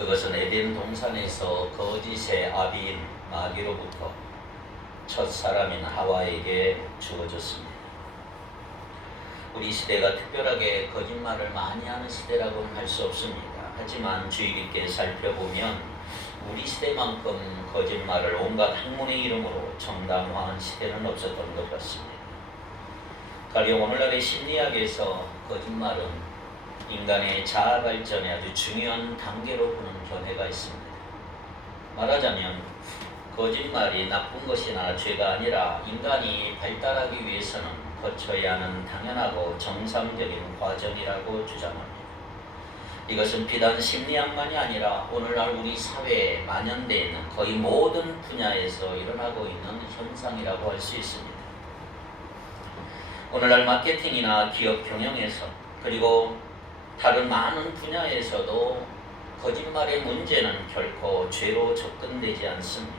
그것은 에덴 동산에서 거짓의 아비인 마귀로부터 첫 사람인 하와에게 주어졌습니다. 우리 시대가 특별하게 거짓말을 많이 하는 시대라고는 할 수 없습니다. 하지만 주의 깊게 살펴보면 우리 시대만큼 거짓말을 온갖 학문의 이름으로 정당화한 시대는 없었던 것 같습니다. 가령 오늘날의 심리학에서 거짓말은 인간의 자아 발전의 아주 중요한 단계로 보는 견해가 있습니다. 말하자면 거짓말이 나쁜 것이나 죄가 아니라 인간이 발달하기 위해서는 거쳐야 하는 당연하고 정상적인 과정이라고 주장합니다. 이것은 비단 심리학만이 아니라 오늘날 우리 사회에 만연되어 있는 거의 모든 분야에서 일어나고 있는 현상이라고 할 수 있습니다. 오늘날 마케팅이나 기업 경영에서 그리고 다른 많은 분야에서도 거짓말의 문제는 결코 죄로 접근되지 않습니다.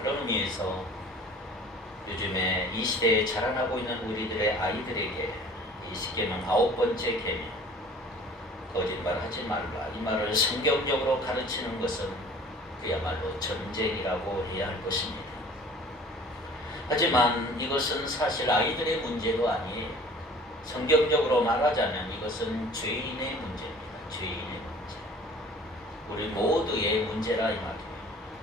그런 의미에서 요즘에 이 시대에 자라나고 있는 우리들의 아이들에게 이 십계명 9번째 계명 거짓말하지 말라 이 말을 성경적으로 가르치는 것은 그야말로 전쟁이라고 해야 할 것입니다. 하지만 이것은 사실 아이들의 문제도 아니에요. 성경적으로 말하자면 이것은 죄인의 문제입니다. 죄인의 문제. 우리 모두의 문제라 이 말이에요.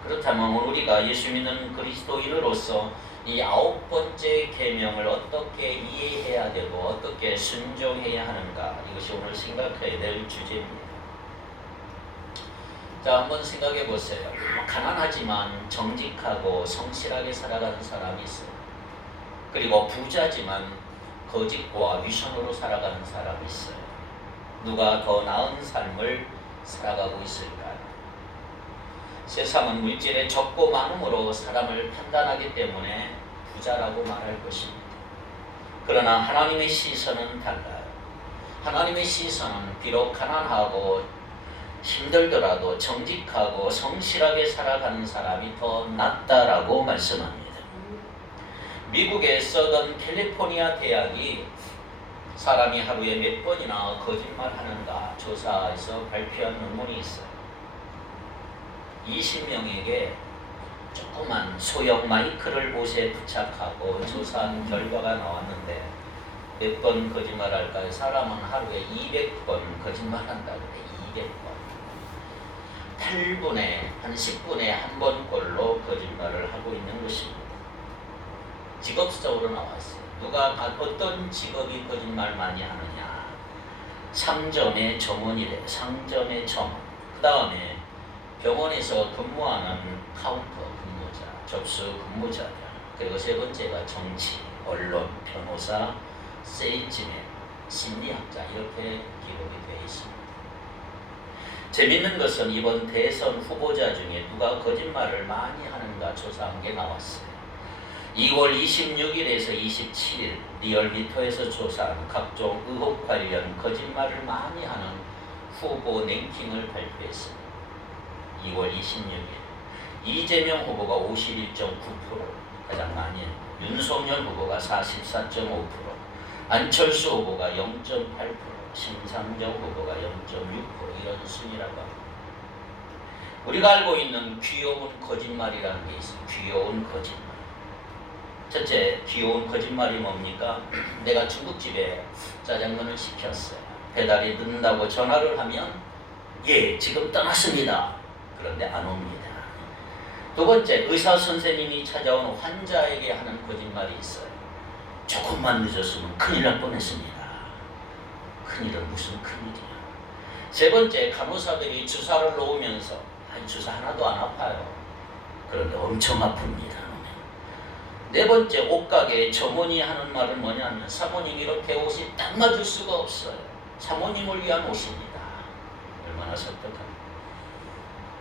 그렇다면 우리가 예수 믿는 그리스도인으로서 이 9번째 계명을 어떻게 이해해야 되고 어떻게 순종해야 하는가, 이것이 오늘 생각해야 될 주제입니다. 자, 한번 생각해 보세요. 가난하지만 정직하고 성실하게 살아가는 사람이 있어요. 그리고 부자지만 거짓과 위선으로 살아가는 사람이 있어요. 누가 더 나은 삶을 살아가고 있을까요? 세상은 물질의 적고 많음으로 사람을 판단하기 때문에 부자라고 말할 것입니다. 그러나 하나님의 시선은 달라요. 하나님의 시선은 비록 가난하고 힘들더라도 정직하고 성실하게 살아가는 사람이 더 낫다라고 말씀합니다. 미국의 서던 캘리포니아 대학이 사람이 하루에 몇 번이나 거짓말하는가 조사해서 발표한 논문이 있어요. 20명에게 조그만 소형 마이크를 옷에 부착하고 조사한 결과가 나왔는데 몇 번 거짓말할까요? 사람은 하루에 200번 거짓말한다 그래. 200번. 8분에 한 10분에 한 번꼴로 거짓말을 하고 있는 것입니다. 직업적으로 나왔어요. 누가 어떤 직업이 거짓말 많이 하느냐. 상점의 점원이래. 상점의 점원. 그 다음에 병원에서 근무하는 카운터 근무자, 접수 근무자들. 그리고 세 번째가 정치, 언론, 변호사, 세일즈맨, 심리학자, 이렇게 기록이 되어 있습니다. 재밌는 것은 이번 대선 후보자 중에 누가 거짓말을 많이 하는가 조사한 게 나왔어요. 2월 26일에서 27일 리얼미터에서 조사한 각종 의혹 관련 거짓말을 많이 하는 후보 랭킹을 발표했습니다. 2월 26일 이재명 후보가 51.9% 가장 많이 했고, 윤석열 후보가 44.5%, 안철수 후보가 0.8%, 심상정 후보가 0.6% 이런 순위라고 합니다. 우리가 알고 있는 귀여운 거짓말이라는 게 있어요. 귀여운 거짓말. 첫째, 귀여운 거짓말이 뭡니까? 내가 중국집에 짜장면을 시켰어요. 배달이 늦는다고 전화를 하면 예, 지금 떠났습니다. 그런데 안 옵니다. 두 번째, 의사 선생님이 찾아온 환자에게 하는 거짓말이 있어요. 조금만 늦었으면 큰일 날 뻔했습니다. 큰일은 무슨 큰일이야. 세 번째, 간호사들이 주사를 놓으면서 주사 하나도 안 아파요. 그런데 엄청 아픕니다. 네 번째, 옷가게 점원이 하는 말은 뭐냐면 사모님 이렇게 옷이 딱 맞을 수가 없어요. 사모님을 위한 옷입니다. 얼마나 섬뜩합니까?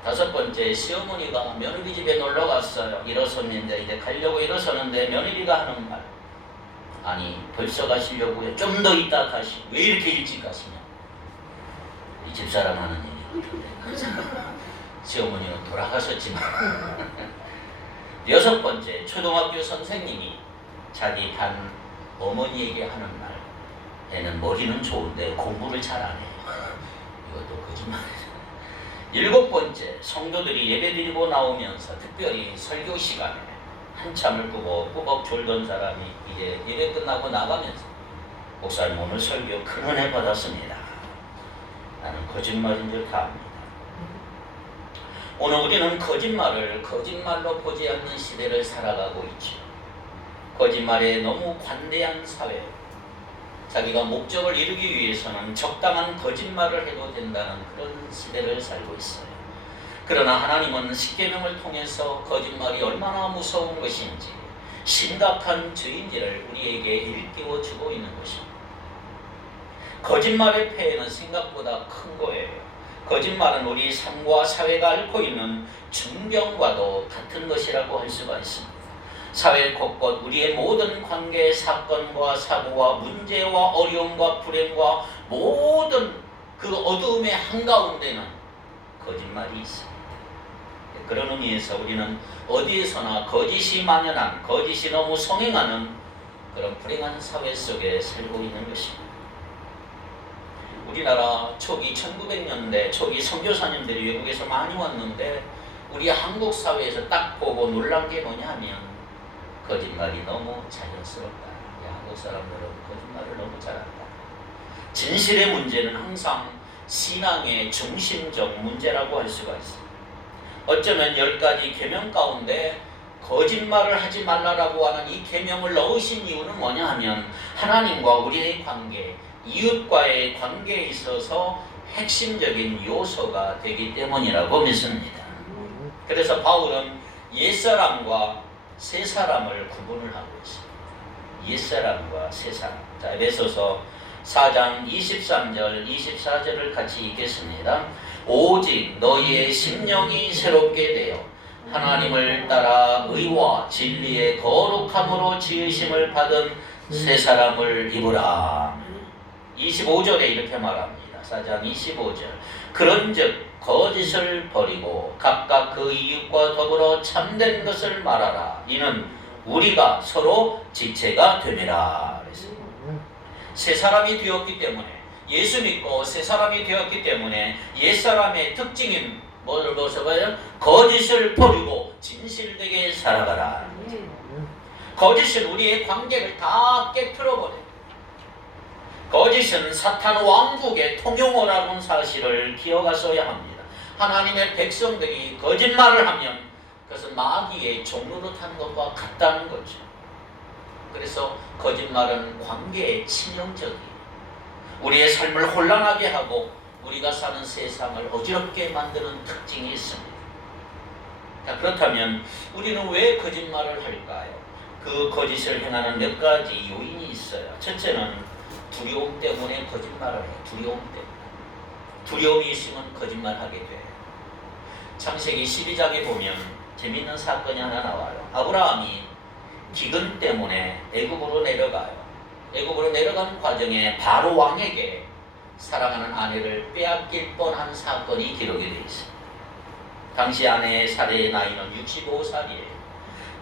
다섯 번째, 시어머니가 며느리 집에 놀러 갔어요. 일어섰는데 이제 가려고 일어서는데 며느리가 하는 말. 아니 벌써 가시려고요? 좀 더 이따 가시. 왜 이렇게 일찍 가시냐? 이 집사람 하는 일이거든요. 시어머니는 돌아가셨지만. 여섯 번째, 초등학교 선생님이 자기 반 어머니에게 하는 말. 애는 머리는 좋은데 공부를 잘 안 해요. 이것도 거짓말이죠. 7번째, 성도들이 예배드리고 나오면서 특별히 설교 시간에 한참을 꾸벅꾸벅 졸던 사람이 이제 예배 끝나고 나가면서 목사님 오늘 설교 큰 은혜 받았습니다. 나는 거짓말인 줄 다 압니다. 오늘 우리는 거짓말을 거짓말로 보지 않는 시대를 살아가고 있죠. 거짓말에 너무 관대한 사회, 자기가 목적을 이루기 위해서는 적당한 거짓말을 해도 된다는 그런 시대를 살고 있어요. 그러나 하나님은 십계명을 통해서 거짓말이 얼마나 무서운 것인지, 심각한 죄인지를 우리에게 일깨워 주고 있는 것입니다. 거짓말의 폐해는 생각보다 큰 거예요. 거짓말은 우리 삶과 사회가 앓고 있는 중병과도 같은 것이라고 할 수가 있습니다. 사회 곳곳 우리의 모든 관계, 사건과 사고와 문제와 어려움과 불행과 모든 그 어두움의 한가운데는 거짓말이 있습니다. 그런 의미에서 우리는 어디에서나 거짓이 만연한, 거짓이 너무 성행하는 그런 불행한 사회 속에 살고 있는 것입니다. 우리나라 초기 1900년대 초기 선교사님들이 외국에서 많이 왔는데 우리 한국 사회에서 딱 보고 놀란 게 뭐냐 하면 거짓말이 너무 자연스럽다. 한국 사람들은 거짓말을 너무 잘한다. 진실의 문제는 항상 신앙의 중심적 문제라고 할 수가 있습니다. 어쩌면 10가지 계명 가운데 거짓말을 하지 말라라고 하는 이 계명을 넣으신 이유는 뭐냐 하면 하나님과 우리의 관계, 이웃과의 관계에 있어서 핵심적인 요소가 되기 때문이라고 믿습니다. 그래서 바울은 옛사람과 새사람을 구분을 하고 있습니다. 옛사람과 새사람. 자, 에베소서 4장 23절 24절을 같이 읽겠습니다. 오직 너희의 심령이 새롭게 되어 하나님을 따라 의와 진리의 거룩함으로 지으심을 받은 새사람을 입으라. 25절에 이렇게 말합니다. 4장 25절. 그런즉 거짓을 버리고 각각 그 이웃과 더불어 참된 것을 말하라. 이는 우리가 서로 지체가 됨이라. 새 사람이 되었기 때문에, 예수 믿고 새 사람이 되었기 때문에 옛사람의 특징인 뭐를 보셔봐요? 거짓을 버리고 진실되게 살아가라. 거짓은 우리의 관계를 다 깨트려버려요. 거짓은 사탄 왕국의 통용어라는 사실을 기억하셔야 합니다. 하나님의 백성들이 거짓말을 하면 그것은 마귀의 종노릇한 것과 같다는 거죠. 그래서 거짓말은 관계에 치명적이에요. 우리의 삶을 혼란하게 하고 우리가 사는 세상을 어지럽게 만드는 특징이 있습니다. 자, 그렇다면 우리는 왜 거짓말을 할까요? 그 거짓을 행하는 몇 가지 요인이 있어요. 첫째는 두려움 때문에 거짓말을 해요. 두려움 때문에. 두려움이 있으면 거짓말하게 돼요. 창세기 12장에 보면 재미있는 사건이 하나 나와요. 아브라함이 기근 때문에 애굽으로 내려가요. 애굽으로 내려가는 과정에 바로 왕에게 사랑하는 아내를 빼앗길 뻔한 사건이 기록이 되어 있습니다. 당시 아내의 살해의 나이는 65살이에요.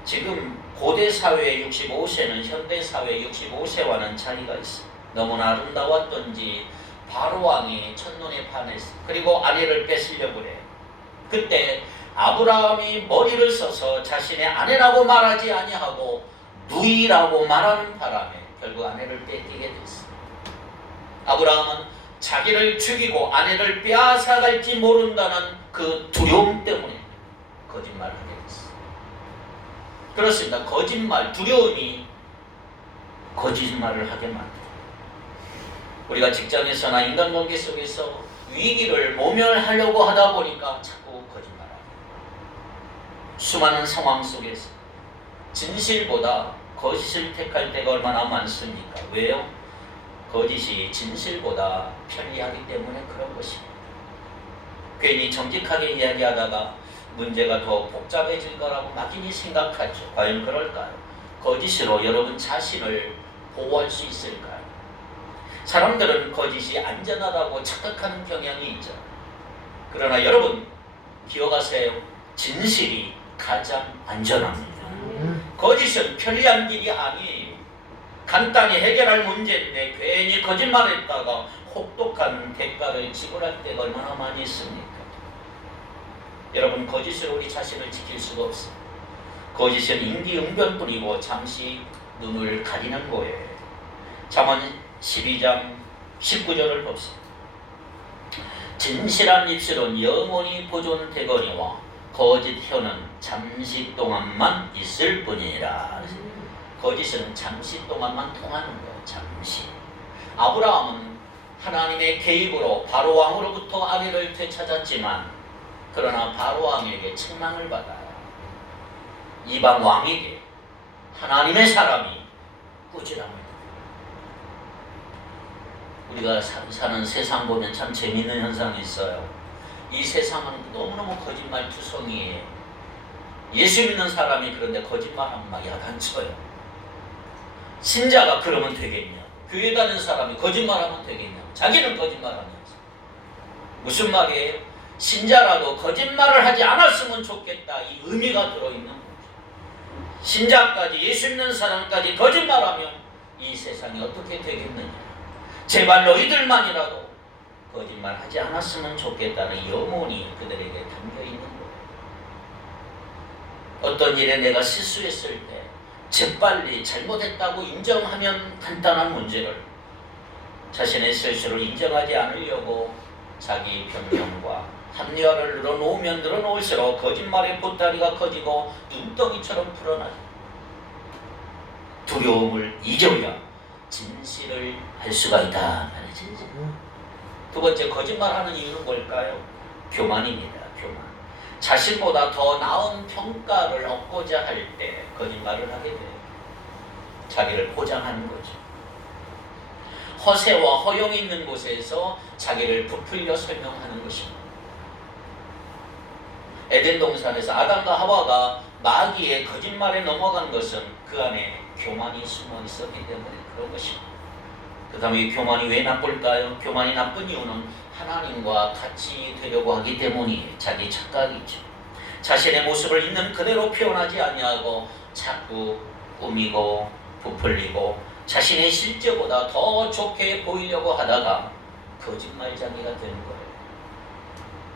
지금 고대 사회의 65세는 현대 사회의 65세와는 차이가 있습니다. 너무나 아름다웠던지 바로 왕이 첫눈에 반했어요. 그리고 아내를 뺏으려고 해요. 그때 아브라함이 머리를 써서 자신의 아내라고 말하지 아니하고 누이라고 말하는 바람에 결국 아내를 뺏기게 됐어요. 아브라함은 자기를 죽이고 아내를 빼앗아갈지 모른다는 그 두려움 때문에 거짓말을 하게 됐어요. 그렇습니다. 거짓말, 두려움이 거짓말을 하게 만들어요. 우리가 직장에서나 인간관계 속에서 위기를 모면하려고 하다 보니까 자꾸 거짓말하고, 수많은 상황 속에서 진실보다 거짓을 택할 때가 얼마나 많습니까? 왜요? 거짓이 진실보다 편리하기 때문에 그런 것입니다. 괜히 정직하게 이야기하다가 문제가 더 복잡해질 거라고 막연히 생각하죠. 과연 그럴까요? 거짓으로 여러분 자신을 보호할 수 있을까요? 사람들은 거짓이 안전하다고 착각하는 경향이 있죠. 그러나 여러분 기억하세요. 진실이 가장 안전합니다. 거짓은 편리한 길이 아니에요. 간단히 해결할 문제인데 괜히 거짓말했다가 혹독한 대가를 지불할 때가 얼마나 많이 있습니까? 여러분, 거짓으로 우리 자신을 지킬 수가 없어. 거짓은 임기응변뿐이고 잠시 눈을 가리는 거예요. 잠언 12장 19절을 봅시다. 진실한 입술은 영원히 보존되거니와 거짓 혀는 잠시 동안만 있을 뿐이니라. 거짓은 잠시 동안만 통하는 거예요. 잠시. 아브라함은 하나님의 개입으로 바로 왕으로부터 아내를 되찾았지만 그러나 바로 왕에게 책망을 받아요. 이방 왕에게 하나님의 사람이 꾸지람을. 우리가 사는 세상 보면 참 재미있는 현상이 있어요. 이 세상은 너무너무 거짓말 투성이에요. 예수 믿는 사람이 그런데 거짓말하면 막 야단쳐요. 신자가 그러면 되겠냐? 교회 다니는 사람이 거짓말하면 되겠냐? 자기는 거짓말하면서. 무슨 말이에요? 신자라도 거짓말을 하지 않았으면 좋겠다. 이 의미가 들어있는 거죠. 신자까지, 예수 믿는 사람까지 거짓말하면 이 세상이 어떻게 되겠느냐? 제발 너희들만이라도 거짓말하지 않았으면 좋겠다는 염원이 그들에게 담겨있는 거예요. 어떤 일에 내가 실수했을 때 재빨리 잘못했다고 인정하면 간단한 문제를 자신의 실수를 인정하지 않으려고 자기 변명과 합리화를 늘어놓으면 늘어놓을수록 거짓말의 보따리가 커지고 눈덩이처럼 풀어나죠. 두려움을 잊어야 진실을 할 수가 있다 말이죠. 두 번째, 거짓말하는 이유는 뭘까요? 교만입니다. 교만. 자신보다 더 나은 평가를 얻고자 할 때 거짓말을 하게 돼요. 자기를 포장하는 거죠. 허세와 허용이 있는 곳에서 자기를 부풀려 설명하는 것입니다. 에덴 동산에서 아담과 하와가 마귀의 거짓말에 넘어간 것은 그 안에 교만이 숨어 있었기 때문에 그런 것입니다. 그 다음에 교만이 왜 나쁠까요? 교만이 나쁜 이유는 하나님과 같이 되려고 하기 때문이에요. 자기 착각이죠. 자신의 모습을 있는 그대로 표현하지 아니하고 자꾸 꾸미고 부풀리고 자신의 실제보다 더 좋게 보이려고 하다가 거짓말쟁이가 되는 거예요.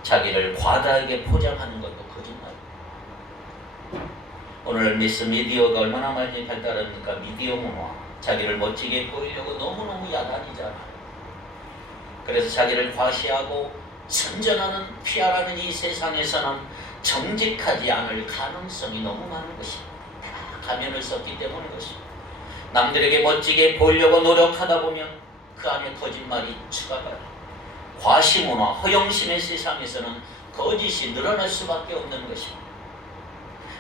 자기를 과다하게 포장하는 것도 거짓말이에요. 오늘 미디어가 얼마나 많이 발달합니까? 미디어 문화. 자기를 멋지게 보이려고 너무너무 야단이잖아요. 그래서 자기를 과시하고 선전하는 PR하는 이 세상에서는 정직하지 않을 가능성이 너무 많은 것입니다. 다 가면을 썼기 때문인 것입니다. 남들에게 멋지게 보이려고 노력하다 보면 그 안에 거짓말이 추가가요. 과시문화, 허영심의 세상에서는 거짓이 늘어날 수밖에 없는 것입니다.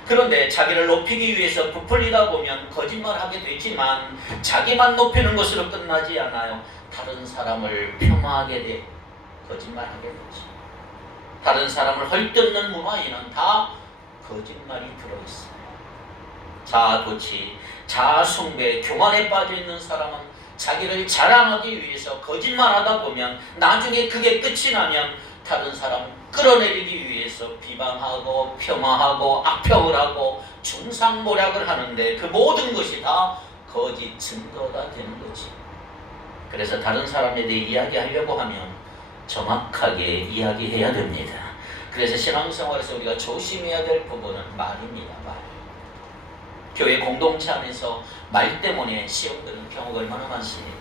그런데 자기를 높이기 위해서 부풀리다 보면 거짓말하게 되지만 자기만 높이는 것으로 끝나지 않아요. 다른 사람을 폄하하게 돼 거짓말하게 되죠. 다른 사람을 헐뜯는 문화에는 다 거짓말이 들어있어요. 자아도취, 자아숭배, 교만에 빠져있는 사람은 자기를 자랑하기 위해서 거짓말하다 보면 나중에 그게 끝이 나면 다른 사람 끌어내리기 위해서 비방하고 폄하하고 악평을 하고 중상모략을 하는데 그 모든 것이 다 거짓 증거가 되는 거지. 그래서 다른 사람에 대해 이야기하려고 하면 정확하게 이야기해야 됩니다. 그래서 신앙생활에서 우리가 조심해야 될 부분은 말입니다. 말. 교회 공동체 안에서 말 때문에 시험되는 경우가 얼마나 많습니까?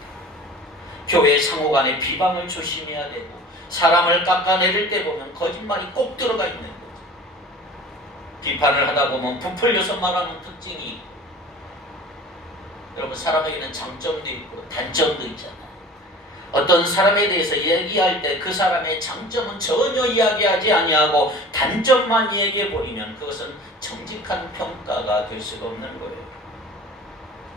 교회 상호 간의 비방을 조심해야 되고 사람을 깎아내릴 때 보면 거짓말이 꼭 들어가 있는 거죠. 비판을 하다 보면 부풀려서 말하는 특징이 있고, 여러분 사람에게는 장점도 있고 단점도 있잖아요. 어떤 사람에 대해서 얘기할 때 그 사람의 장점은 전혀 이야기하지 아니하고 단점만 얘기해 버리면 그것은 정직한 평가가 될 수가 없는 거예요.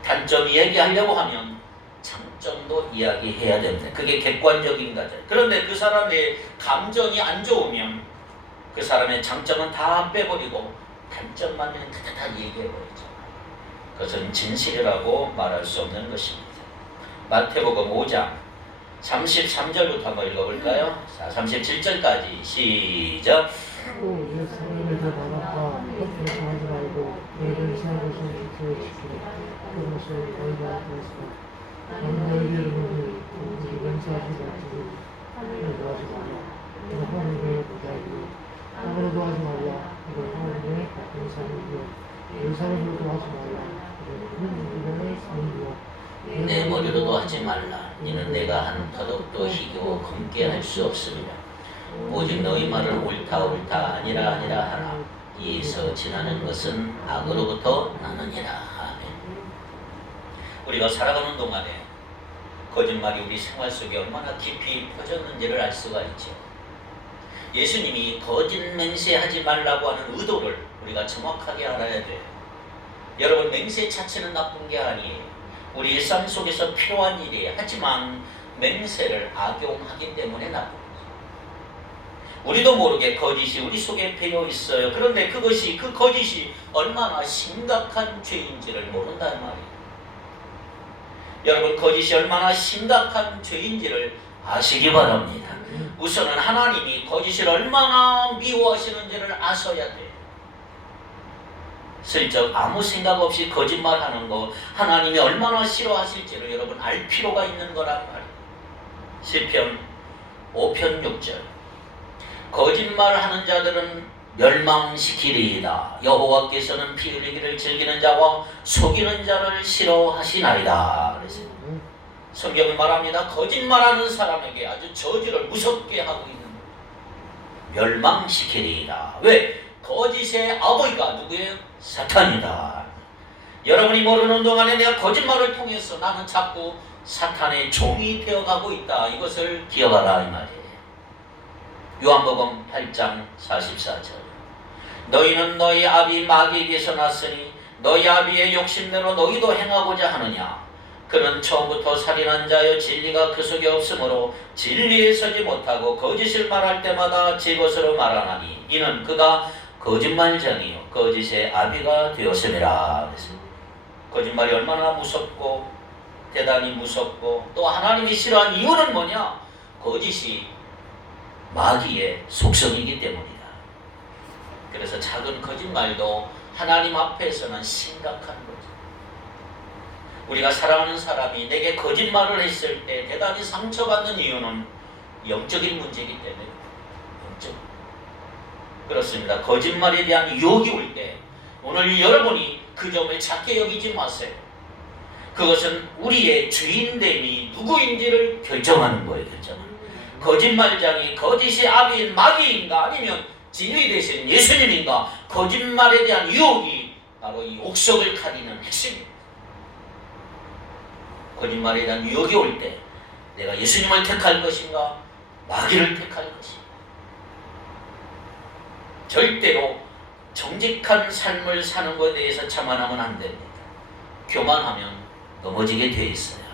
단점 이야기하려고 하면 장점도 이야기해야 됩니다. 그게 객관적인 거죠. 그런데 그 사람의 감정이 안 좋으면 그 사람의 장점은 다 빼버리고 단점만 다 얘기해버리죠. 그것은 진실이라고 말할 수 없는 것입니다. 마태복음 5장 33절부터 한번 읽어볼까요? 자, 37절까지 시작. 아무로도 하지 말고 내 머리로도 하지 말라. 이는 내가 한 터덕도 희교 검게 할 수 없습니다. 오직 너희 말을 옳다 옳다 아니라 아니라 하라. 이에서 지나는 것은 악으로부터 나느니라. 아멘. 우리가 살아가는 동안에 거짓말이 우리 생활 속에 얼마나 깊이 퍼졌는지를 알 수가 있죠. 예수님이 거짓 맹세하지 말라고 하는 의도를 우리가 정확하게 알아야 돼요. 여러분, 맹세 자체는 나쁜 게 아니에요. 우리 일상 속에서 필요한 일이에요. 하지만 맹세를 악용하기 때문에 나쁜 거죠. 우리도 모르게 거짓이 우리 속에 배어 있어요. 그런데 그 거짓이 얼마나 심각한 죄인지를 모른다는 말이에요. 여러분, 거짓이 얼마나 심각한 죄인지를 아시기 바랍니다. 우선은 하나님이 거짓을 얼마나 미워하시는지를 아셔야 돼요. 슬쩍 아무 생각 없이 거짓말하는 거 하나님이 얼마나 싫어하실지를 여러분 알 필요가 있는 거란 말이에요. 시편 5편 6절 거짓말하는 자들은 멸망시키리이다. 여호와께서는 피 흘리기를 즐기는 자와 속이는 자를 싫어하시나이다. 그래서 성경은 말합니다. 거짓말하는 사람에게 아주 저주를 무섭게 하고 있는 거예요. 멸망시키리이다. 왜? 거짓의 아버지가 누구예요? 사탄이다. 여러분이 모르는 동안에 내가 거짓말을 통해서 나는 자꾸 사탄의 종이 되어가고 있다. 이것을 기억하라 이 말이에요. 요한복음 8장 44절 너희는 너희 아비 마귀에게서 났으니 너희 아비의 욕심대로 너희도 행하고자 하느냐. 그는 처음부터 살인한 자여 진리가 그 속에 없으므로 진리에 서지 못하고 거짓을 말할 때마다 제 것으로 말하나니 이는 그가 거짓말쟁이요 거짓의 아비가 되었음이라. 거짓말이 얼마나 무섭고 대단히 무섭고 또 하나님이 싫어하는 이유는 뭐냐? 거짓이 마귀의 속성이기 때문이다. 그래서 작은 거짓말도 하나님 앞에서는 심각한 거죠. 우리가 사랑하는 사람이 내게 거짓말을 했을 때 대단히 상처받는 이유는 영적인 문제이기 때문에 영적. 그렇습니다. 거짓말에 대한 유혹이 올 때 오늘 여러분이 그 점을 작게 여기지 마세요. 그것은 우리의 주인됨이 누구인지를 결정하는 거예요. 거짓말장이 거짓의 아비인 마귀인가 아니면 진리 대신 예수님인가. 거짓말에 대한 유혹이 바로 이 옥석을 가리는 핵심입니다. 거짓말에 대한 유혹이 올 때 내가 예수님을 택할 것인가 마귀를 택할 것인가. 절대로 정직한 삶을 사는 것에 대해서 자만하면 안 됩니다. 교만하면 넘어지게 돼 있어요.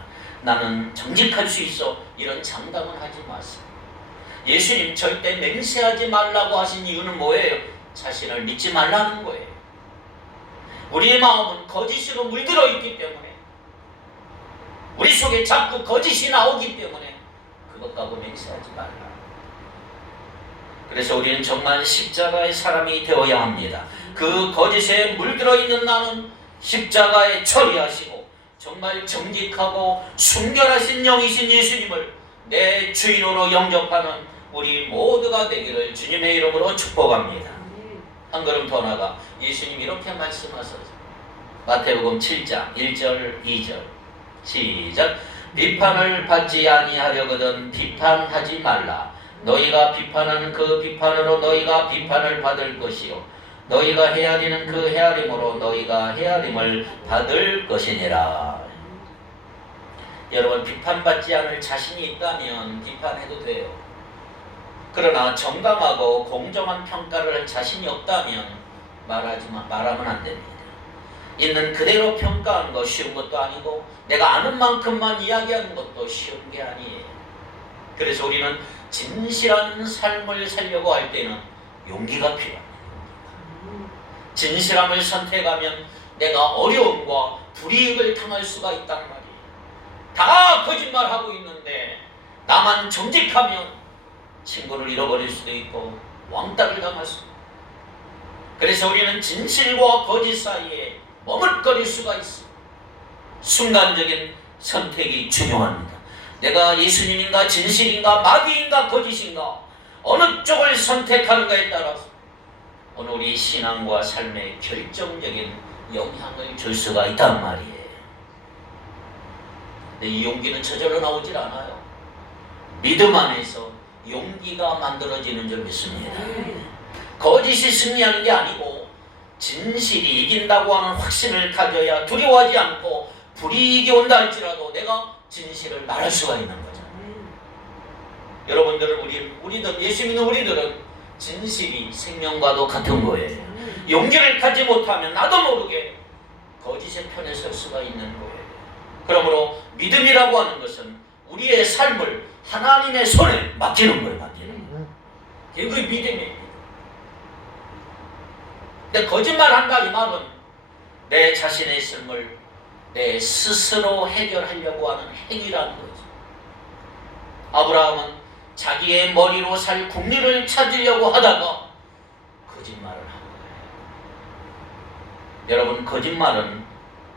나는 정직할 수 있어 이런 장담은 하지 마세요. 예수님 절대 맹세하지 말라고 하신 이유는 뭐예요? 자신을 믿지 말라는 거예요. 우리의 마음은 거짓으로 물들어 있기 때문에 우리 속에 자꾸 거짓이 나오기 때문에 그것 갖고 맹세하지 말라. 그래서 우리는 정말 십자가의 사람이 되어야 합니다. 그 거짓에 물들어 있는 나는 십자가에 처리하시고 정말 정직하고 순결하신 영이신 예수님을 내 주인으로 영접하는 우리 모두가 되기를 주님의 이름으로 축복합니다. 한 걸음 더 나가 예수님 이렇게 말씀하셨어요. 마태복음 7장 1절 2절 시작. 비판을 받지 아니하려거든 비판하지 말라. 너희가 비판하는 그 비판으로 너희가 비판을 받을 것이요 너희가 헤아리는 그 헤아림으로 너희가 헤아림을 받을 것이니라. 여러분, 비판받지 않을 자신이 있다면 비판해도 돼요. 그러나 정당하고 공정한 평가를 할 자신이 없다면 말하면 안 됩니다. 있는 그대로 평가하는 거 쉬운 것도 아니고 내가 아는 만큼만 이야기하는 것도 쉬운 게 아니에요. 그래서 우리는 진실한 삶을 살려고 할 때는 용기가 필요합니다. 진실함을 선택하면 내가 어려움과 불이익을 당할 수가 있단 말이에요. 다 거짓말하고 있는데 나만 정직하면 친구를 잃어버릴 수도 있고 왕따를 당할 수도 있고. 그래서 우리는 진실과 거짓 사이에 머뭇거릴 수가 있습니다. 순간적인 선택이 중요합니다. 내가 예수님인가 진실인가 마귀인가 거짓인가 어느 쪽을 선택하는가에 따라서 오늘 우리 신앙과 삶에 결정적인 영향을 줄 수가 있단 말이에요. 근데 이 용기는 저절로 나오질 않아요. 믿음 안에서 용기가 만들어지는 줄 믿습니다. 거짓이 승리하는 게 아니고 진실이 이긴다고 하는 확신을 가져야 두려워하지 않고 불이익이 온다 할지라도 내가 진실을 말할 수가 있는 거죠. 여러분들은 우리들 예수 믿는 우리들은 진실이 생명과도 같은 거예요. 용기를 갖지 못하면 나도 모르게 거짓의 편에 설 수가 있는 거예요. 그러므로 믿음이라고 하는 것은 우리의 삶을 하나님의 손에 맡기는 거예요. 맡기는. 그게 믿음이에요. 근데 거짓말한다 이 말은 내 자신의 삶을 내 스스로 해결하려고 하는 행위라는 거죠. 아브라함은 자기의 머리로 살 국리를 찾으려고 하다가 거짓말을 한 거예요. 여러분, 거짓말은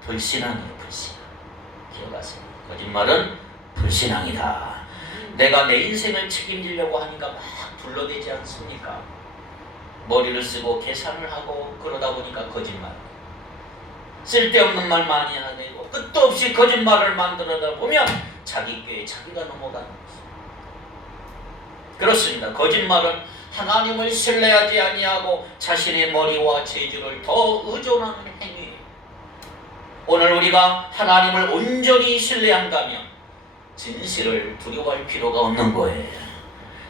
불신앙이에요. 불신앙. 기억하세요. 거짓말은 불신앙이다. 내가 내 인생을 책임지려고 하니까 막 둘러대지 않습니까? 머리를 쓰고 계산을 하고 그러다 보니까 거짓말. 쓸데없는 말 많이 하고 끝도 없이 거짓말을 만들어다 보면 자기 꾀에 자기가 넘어가는 거죠. 그렇습니다. 거짓말은 하나님을 신뢰하지 아니하고 자신의 머리와 재주를 더 의존하는 행위예요. 오늘 우리가 하나님을 온전히 신뢰한다면 진실을 두려워할 필요가 없는 거예요.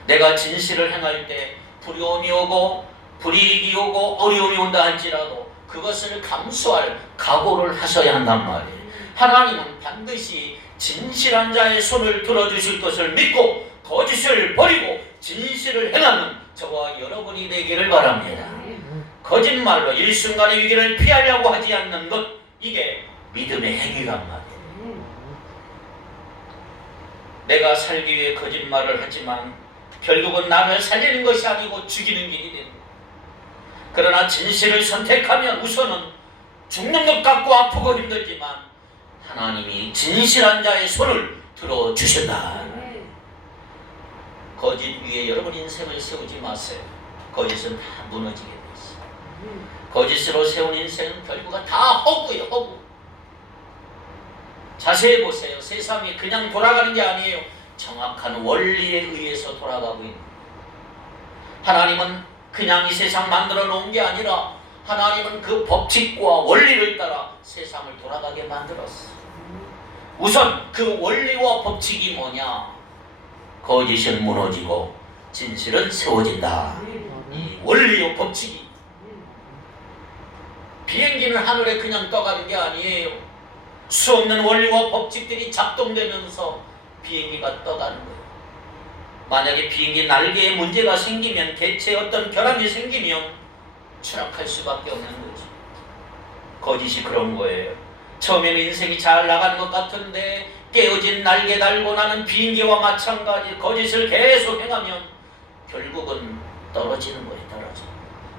내가 진실을 행할 때 두려움이 오고 불이익이 오고 어려움이 온다 할지라도 그것을 감수할 각오를 하셔야 한단 말이에요. 하나님은 반드시 진실한 자의 손을 들어주실 것을 믿고 거짓을 버리고 진실을 행하는 저와 여러분이 되기를 바랍니다. 거짓말로 일순간의 위기를 피하려고 하지 않는 것, 이게 믿음의 행위란 말이에요. 내가 살기 위해 거짓말을 하지만 결국은 나를 살리는 것이 아니고 죽이는 길이 됩니다. 그러나 진실을 선택하면 우선은 죽는 것 같고 아프고 힘들지만 하나님이 진실한 자의 손을 들어주신다. 거짓 위에 여러분 인생을 세우지 마세요. 거짓은 다 무너지게 돼 있어요. 거짓으로 세운 인생은 결국은 다 허구예요. 허구. 자세히 보세요. 세상이 그냥 돌아가는 게 아니에요. 정확한 원리에 의해서 돌아가고 있는 거예요. 하나님은 그냥 이 세상 만들어 놓은 게 아니라 하나님은 그 법칙과 원리를 따라 세상을 돌아가게 만들었어요. 우선 그 원리와 법칙이 뭐냐? 거짓은 무너지고 진실은 세워진다. 이 원리와 법칙이. 비행기는 하늘에 그냥 떠가는 게 아니에요. 수없는 원리와 법칙들이 작동되면서 비행기가 떠가는 거예요. 만약에 비행기 날개에 문제가 생기면, 개체에 어떤 결함이 생기면 추락할 수밖에 없는 거죠. 거짓이 그런 거예요. 처음에는 인생이 잘 나가는 것 같은데 깨어진 날개 달고 나는 비행기와 마찬가지 거짓을 계속 행하면 결국은 떨어지는 거예요. 떨어져.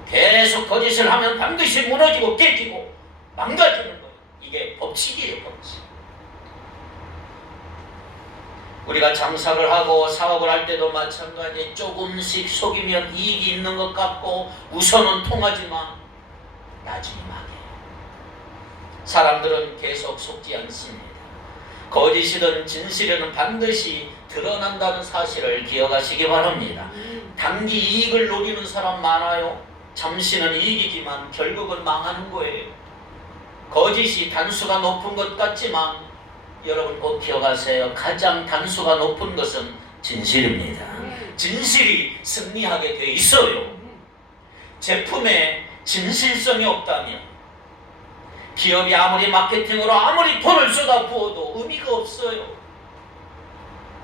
계속 거짓을 하면 반드시 무너지고 깨지고 망가지는 거예요. 이게 법칙이에요. 법칙. 우리가 장사를 하고 사업을 할 때도 마찬가지. 조금씩 속이면 이익이 있는 것 같고 우선은 통하지만 나중에 망해요. 사람들은 계속 속지 않습니다. 거짓이든 진실이든 반드시 드러난다는 사실을 기억하시기 바랍니다. 단기 이익을 노리는 사람 많아요. 잠시는 이익이지만 결국은 망하는 거예요. 거짓이 단수가 높은 것 같지만 여러분 꼭 기억하세요. 가장 단수가 높은 것은 진실입니다. 진실이 승리하게 돼 있어요. 제품에 진실성이 없다면 기업이 아무리 마케팅으로 아무리 돈을 쏟아부어도 의미가 없어요.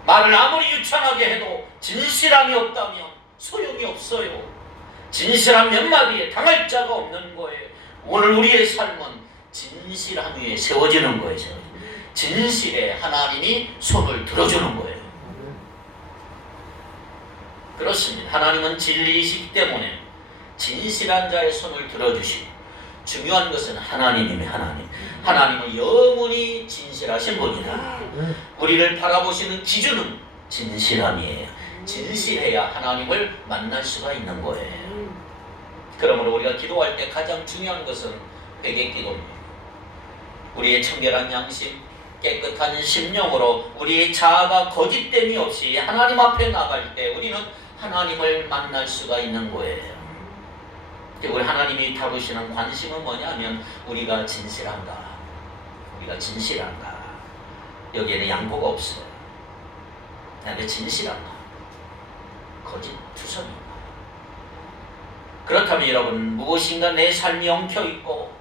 말을 아무리 유창하게 해도 진실함이 없다면 소용이 없어요. 진실한 몇 마디에 당할 자가 없는 거예요. 오늘 우리의 삶은 진실함 위에 세워지는 거예요. 진실에 하나님이 손을 들어주는 거예요. 그렇습니다. 하나님은 진리이시기 때문에 진실한 자의 손을 들어주시고, 중요한 것은 하나님이며 하나님은 영원히 진실하신 분이다. 우리를 바라보시는 기준은 진실함이에요. 진실해야 하나님을 만날 수가 있는 거예요. 그러므로 우리가 기도할 때 가장 중요한 것은 회개기도입니다. 우리의 청결한 양심, 깨끗한 심령으로 우리의 자아가 거짓됨이 없이 하나님 앞에 나갈 때 우리는 하나님을 만날 수가 있는 거예요. 우리 하나님이 다루시는 관심은 뭐냐면 우리가 진실한가, 우리가 진실한가. 여기에는 양보가 없어요. 그냥 진실한가, 거짓투성인가. 그렇다면 여러분, 무엇인가 내 삶이 엉켜있고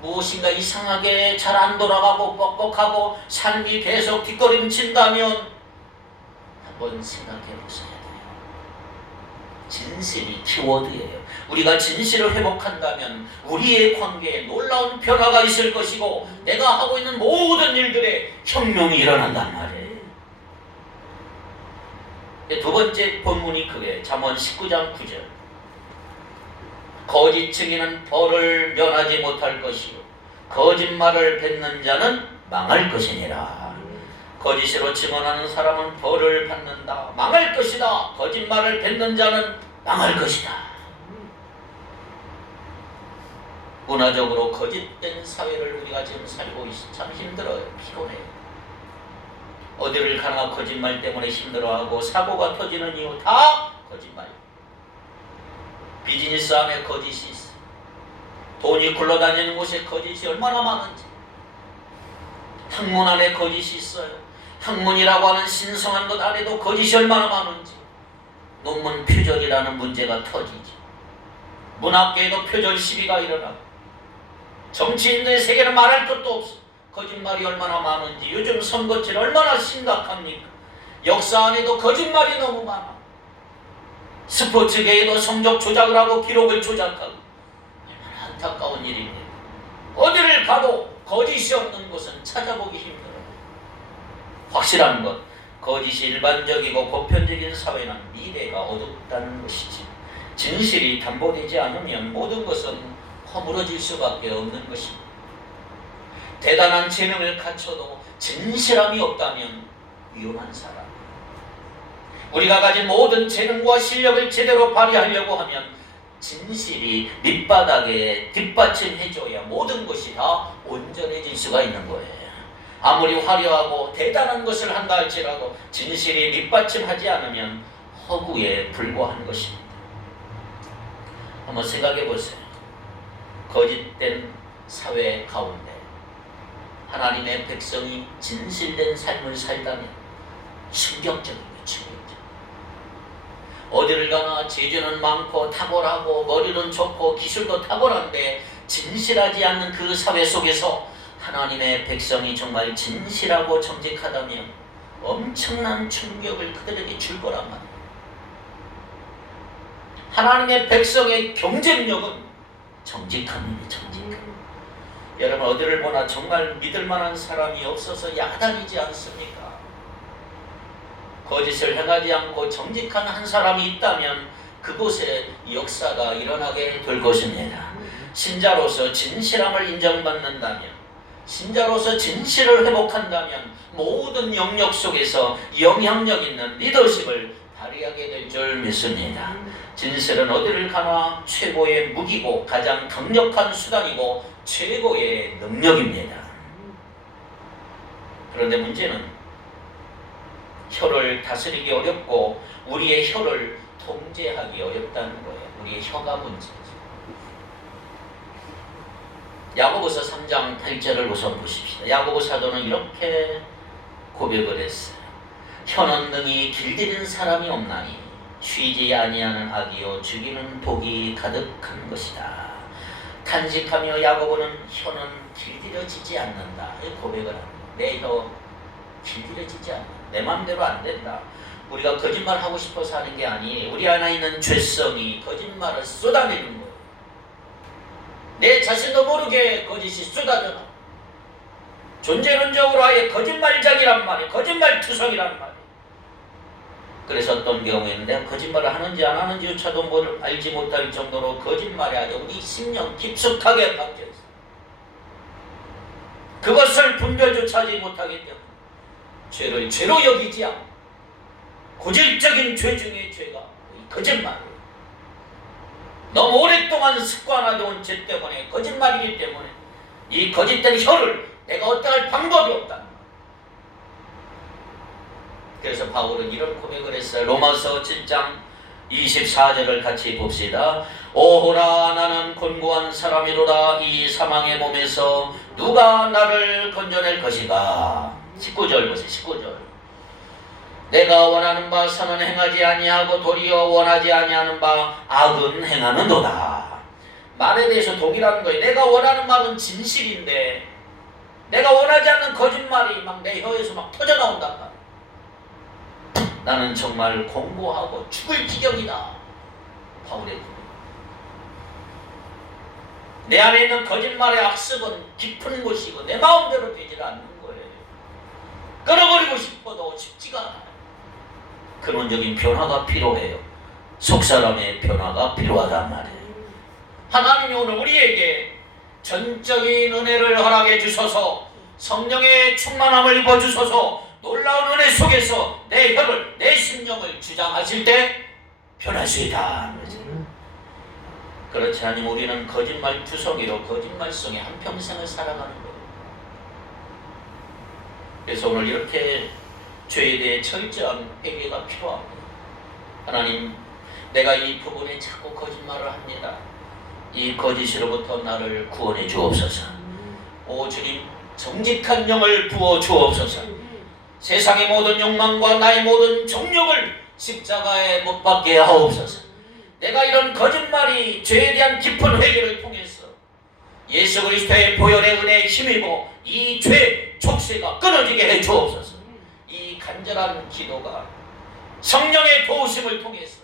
무엇인가 이상하게 잘 안 돌아가고 뻑뻑하고 삶이 계속 뒷걸음친다면 한번 생각해 보셔야 돼요. 진실이 키워드예요. 우리가 진실을 회복한다면 우리의 관계에 놀라운 변화가 있을 것이고 내가 하고 있는 모든 일들에 혁명이 일어난단 말이에요. 두 번째 본문이 그게 잠언 19장 9절. 거짓 증인은 벌을 면하지 못할 것이요 거짓말을 뱉는 자는 망할 것이니라. 거짓으로 증언하는 사람은 벌을 받는다. 망할 것이다. 거짓말을 뱉는 자는 망할 것이다. 문화적으로 거짓된 사회를 우리가 지금 살고 있어. 참 힘들어요. 피곤해요. 어디를 가나 거짓말 때문에 힘들어하고 사고가 터지는 이유 다 거짓말. 비즈니스 안에 거짓이 있어. 돈이 굴러다니는 곳에 거짓이 얼마나 많은지. 학문 안에 거짓이 있어요. 학문이라고 하는 신성한 것 안에도 거짓이 얼마나 많은지. 논문 표절이라는 문제가 터지지. 문학계에도 표절 시비가 일어나고 정치인들의 세계는 말할 것도 없어. 거짓말이 얼마나 많은지. 요즘 선거철 얼마나 심각합니까? 역사 안에도 거짓말이 너무 많아. 스포츠계에도 성적 조작을 하고 기록을 조작하고 얼마나 안타까운 일입니다. 어디를 가도 거짓이 없는 곳은 찾아보기 힘들어요. 확실한 것, 거짓이 일반적이고 보편적인 사회는 미래가 어둡다는 것이지. 진실이 담보되지 않으면 모든 것은 허물어질 수밖에 없는 것입니다. 대단한 재능을 갖춰도 진실함이 없다면 위험한 사람. 우리가 가진 모든 재능과 실력을 제대로 발휘하려고 하면 진실이 밑바닥에 뒷받침해줘야 모든 것이 다 온전해질 수가 있는 거예요. 아무리 화려하고 대단한 것을 한다 할지라도 진실이 밑받침하지 않으면 허구에 불과한 것입니다. 한번 생각해 보세요. 거짓된 사회 가운데 하나님의 백성이 진실된 삶을 살다면 충격적입니다. 충격적. 어디를 가나 재주는 많고 탁월하고 머리는 좋고 기술도 탁월한데 진실하지 않는 그 사회 속에서 하나님의 백성이 정말 진실하고 정직하다면 엄청난 충격을 그들에게 줄 거란 말이에요. 하나님의 백성의 경쟁력은 정직함입니다. 정직함. 여러분 어디를 보나 정말 믿을 만한 사람이 없어서 야단이지 않습니까? 거짓을 행하지 않고 정직한 한 사람이 있다면 그곳에 역사가 일어나게 될 것입니다. 신자로서 진실함을 인정받는다면, 신자로서 진실을 회복한다면 모든 영역 속에서 영향력 있는 리더십을 발휘하게 될 줄 믿습니다. 진실은 어디를 가나 최고의 무기고 가장 강력한 수단이고 최고의 능력입니다. 그런데 문제는 혀를 다스리기 어렵고 우리의 혀를 통제하기 어렵다는 거예요. 우리의 혀가 문제죠. 야고보서 3장 8절을 우선 보십시다. 야고보 사도는 이렇게 고백을 했어요. 혀는 능히 길들인 사람이 없나니 쉬지 아니하는 악이요 죽이는 독이 가득한 것이다. 탄식하며 야고보는 혀는 길들여지지 않는다. 이 고백을 합니다. 내 혀 길들여지지 않는다. 내 마음대로 안 된다. 우리가 거짓말 하고 싶어서 하는 게 아니에요. 우리 안에 있는 죄성이 거짓말을 쏟아내는 거예요. 내 자신도 모르게 거짓이 쏟아져. 존재론적으로 아예 거짓말장이란 말이에요. 거짓말투성이란 말이에요. 그래서 어떤 경우에는 내가 거짓말을 하는지 안 하는지조차도 알지 못할 정도로 거짓말이 아주 우리 심령 깊숙하게 박혀있어요. 그것을 분별조차 하지 못하기 때문에 죄를 죄로 여기지 않고 고질적인 죄 중에 죄가 거짓말이에요. 너무 오랫동안 습관화되어 온 죄 때문에, 거짓말이기 때문에 이 거짓된 혀를 내가 어떡할 방법이 없다. 그래서 바울은 이런 고백을 했어요. 로마서 7장 24절을 같이 봅시다. 오호라 나는 곤고한 사람이로다. 이 사망의 몸에서 누가 나를 건져낼 것이가. 19절 보세요. 19절. 내가 원하는 바 선은 행하지 아니하고 도리어 원하지 아니하는 바 악은 행하는도다. 말에 대해서 동일한 거예요. 내가 원하는 말은 진실인데 내가 원하지 않는 거짓말이 막 내 혀에서 막 터져나온단 말이야. 나는 정말 공고하고 죽을 지경이다. 바울의 고백. 내 안에 있는 거짓말의 악습은 깊은 곳이고 내 마음대로 되질 않는 거예요. 끊어버리고 싶어도 쉽지가 않아요. 근원적인 변화가 필요해요. 속사람의 변화가 필요하단 말이에요. 하나님이 오늘 우리에게 전적인 은혜를 허락해 주셔서 성령의 충만함을 입어주셔서 놀라운 은혜 속에서 내 혀를, 내 심령을 주장하실 때 변할 수 있다. 그렇지 않으면 우리는 거짓말 투성이로 거짓말성에 한평생을 살아가는 거예요. 그래서 오늘 이렇게 죄에 대해 철저한 회개가 필요합니다. 하나님, 내가 이 부분에 자꾸 거짓말을 합니다. 이 거짓으로부터 나를 구원해 주옵소서. 오 주님, 정직한 영을 부어 주옵소서. 세상의 모든 욕망과 나의 모든 정욕을 십자가에 못 박게 하옵소서. 내가 이런 거짓말이 죄에 대한 깊은 회개를 통해서 예수 그리스도의 보혈의 은혜에 힘입어 이 죄 족쇄가 끊어지게 해 주옵소서. 이 간절한 기도가 성령의 도우심을 통해서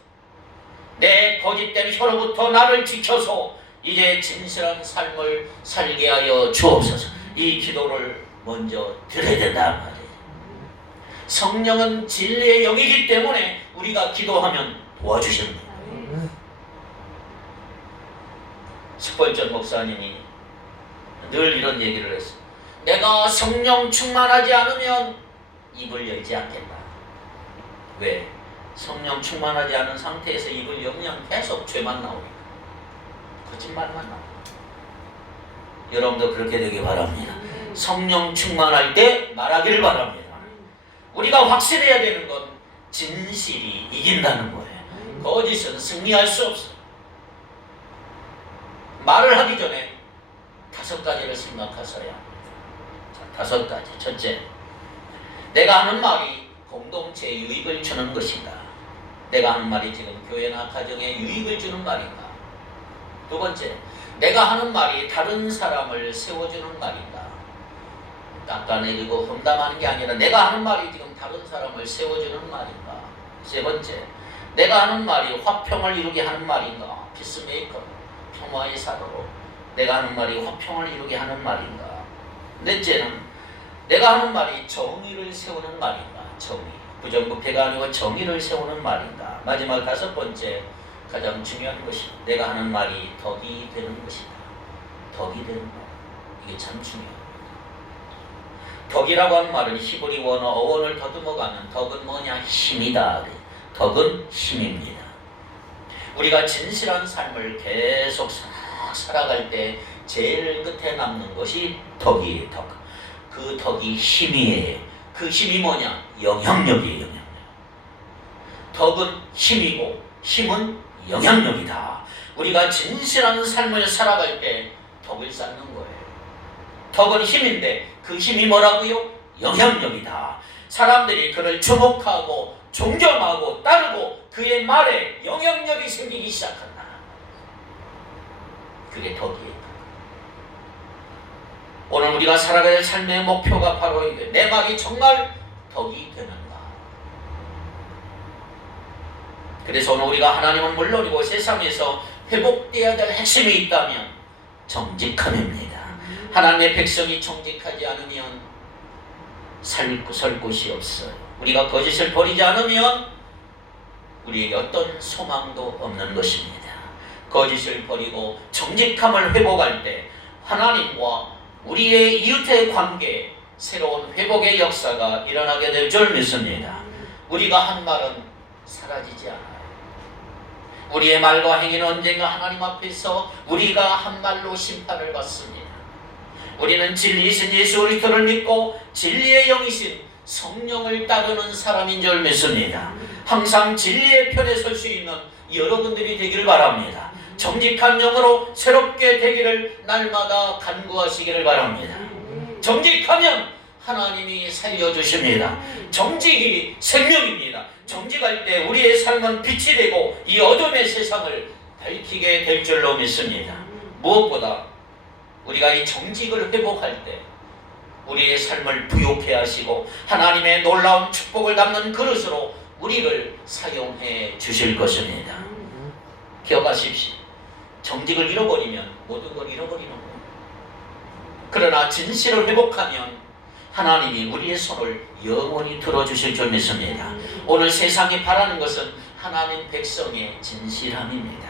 내 거짓된 혀로부터 나를 지켜서 이제 진실한 삶을 살게 하여 주옵소서. 이 기도를 먼저 드려야 된단 말이에요. 성령은 진리의 영이기 때문에 우리가 기도하면 도와주시는 거예요. 석벌전 목사님이 늘 이런 얘기를 했어요. 내가 성령 충만하지 않으면 입을 열지 않겠다. 왜? 성령 충만하지 않은 상태에서 입을 열면 계속 죄만 나오니까. 거짓말만 나옵니다. 여러분도 그렇게 되길 바랍니다. 성령 충만할 때 말하기를 바랍니다. 우리가 확실해야 되는 건 진실이 이긴다는 거예요. 거짓은 승리할 수 없어요. 말을 하기 전에 5가지를 생각하셔야 합니다. 자, 5가지. 첫째, 내가 하는 말이 공동체에 유익을 주는 것인가? 내가 하는 말이 지금 교회나 가정에 유익을 주는 말인가? 두 번째, 내가 하는 말이 다른 사람을 세워주는 말인가? 깎아내리고 험담하는 게 아니라 내가 하는 말이 지금 다른 사람을 세워주는 말인가? 세 번째, 내가 하는 말이 화평을 이루게 하는 말인가? 피스메이커, 평화의 사도로 내가 하는 말이 화평을 이루게 하는 말인가? 넷째는 내가 하는 말이 정의를 세우는 말인가? 정의, 부정부패가 아니고 정의를 세우는 말인가? 마지막 5번째, 가장 중요한 것이 내가 하는 말이 덕이 되는 것이다. 덕이 되는 말, 이게 참 중요해요. 덕이라고 하는 말은 히브리 원어 어원을 더듬어가면 덕은 뭐냐? 힘이다. 덕은 힘입니다. 우리가 진실한 삶을 계속 살아갈 때 제일 끝에 남는 것이 덕이에요. 덕. 그 덕이 힘이에요. 그 힘이 뭐냐? 영향력이에요. 영향력. 덕은 힘이고 힘은 영향력이다. 우리가 진실한 삶을 살아갈 때 덕을 쌓는 거예요. 덕은 힘인데 그 힘이 뭐라고요? 영향력이다. 사람들이 그를 주목하고 존경하고 따르고 그의 말에 영향력이 생기기 시작한다. 그게 덕이에요. 오늘 우리가 살아가야 할 삶의 목표가 바로 이게 내 말이 정말 덕이 되는가. 그래서 오늘 우리가 하나님은 물론이고 세상에서 회복되어야 될 핵심이 있다면 정직함입니다. 하나님의 백성이 정직하지 않으면 설 곳이 없어요. 우리가 거짓을 버리지 않으면 우리에게 어떤 소망도 없는 것입니다. 거짓을 버리고 정직함을 회복할 때 하나님과 우리의 이웃의 관계에 새로운 회복의 역사가 일어나게 될 줄 믿습니다. 우리가 한 말은 사라지지 않아요. 우리의 말과 행위는 언젠가 하나님 앞에서 우리가 한 말로 심판을 받습니다. 우리는 진리이신 예수 그리스도를 믿고 진리의 영이신 성령을 따르는 사람인 줄 믿습니다. 항상 진리의 편에 설 수 있는 여러분들이 되기를 바랍니다. 정직한 영으로 새롭게 되기를 날마다 간구하시기를 바랍니다. 정직하면 하나님이 살려주십니다. 정직이 생명입니다. 정직할 때 우리의 삶은 빛이 되고 이 어둠의 세상을 밝히게 될 줄로 믿습니다. 무엇보다 우리가 이 정직을 회복할 때 우리의 삶을 부욕해 하시고 하나님의 놀라운 축복을 담는 그릇으로 우리를 사용해 주실 것입니다. 기억하십시오. 정직을 잃어버리면 모든 걸 잃어버리는 거예요. 그러나 진실을 회복하면 하나님이 우리의 손을 영원히 들어주실 줄 믿습니다. 오늘 세상이 바라는 것은 하나님 백성의 진실함입니다.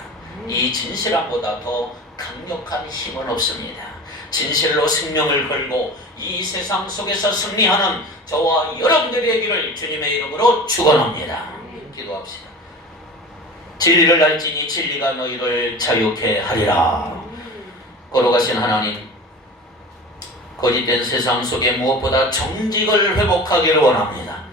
이 진실함보다 더 강력한 힘은 없습니다. 진실로 생명을 걸고 이 세상 속에서 승리하는 저와 여러분들이 되기를 주님의 이름으로 축원합니다. 기도합시다. 진리를 알지니 진리가 너희를 자유케 하리라. 걸어가신 하나님, 거짓된 세상 속에 무엇보다 정직을 회복하기를 원합니다.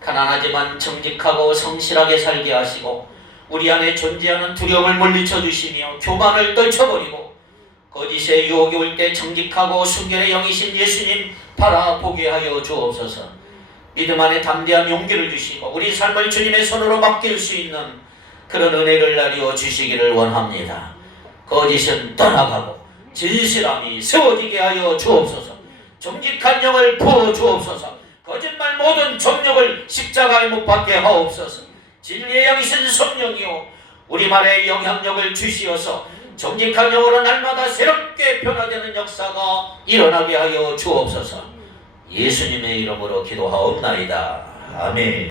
가난하지만 정직하고 성실하게 살게 하시고 우리 안에 존재하는 두려움을 물리쳐 주시며 교만을 떨쳐버리고 거짓의 유혹이 올 때 정직하고 순결의 영이신 예수님 바라보게 하여 주옵소서. 믿음 안에 담대한 용기를 주시고 우리 삶을 주님의 손으로 맡길 수 있는 그런 은혜를 나누어 주시기를 원합니다. 거짓은 떠나가고 진실함이 세워지게 하여 주옵소서. 정직한 영을 부어 주옵소서. 거짓말 모든 정력을 십자가에 못 박게 하옵소서. 진리의 영이신 성령이요 우리 말에 영향력을 주시어서 정직한 영으로 날마다 새롭게 변화되는 역사가 일어나게 하여 주옵소서. 예수님의 이름으로 기도하옵나이다. 아멘.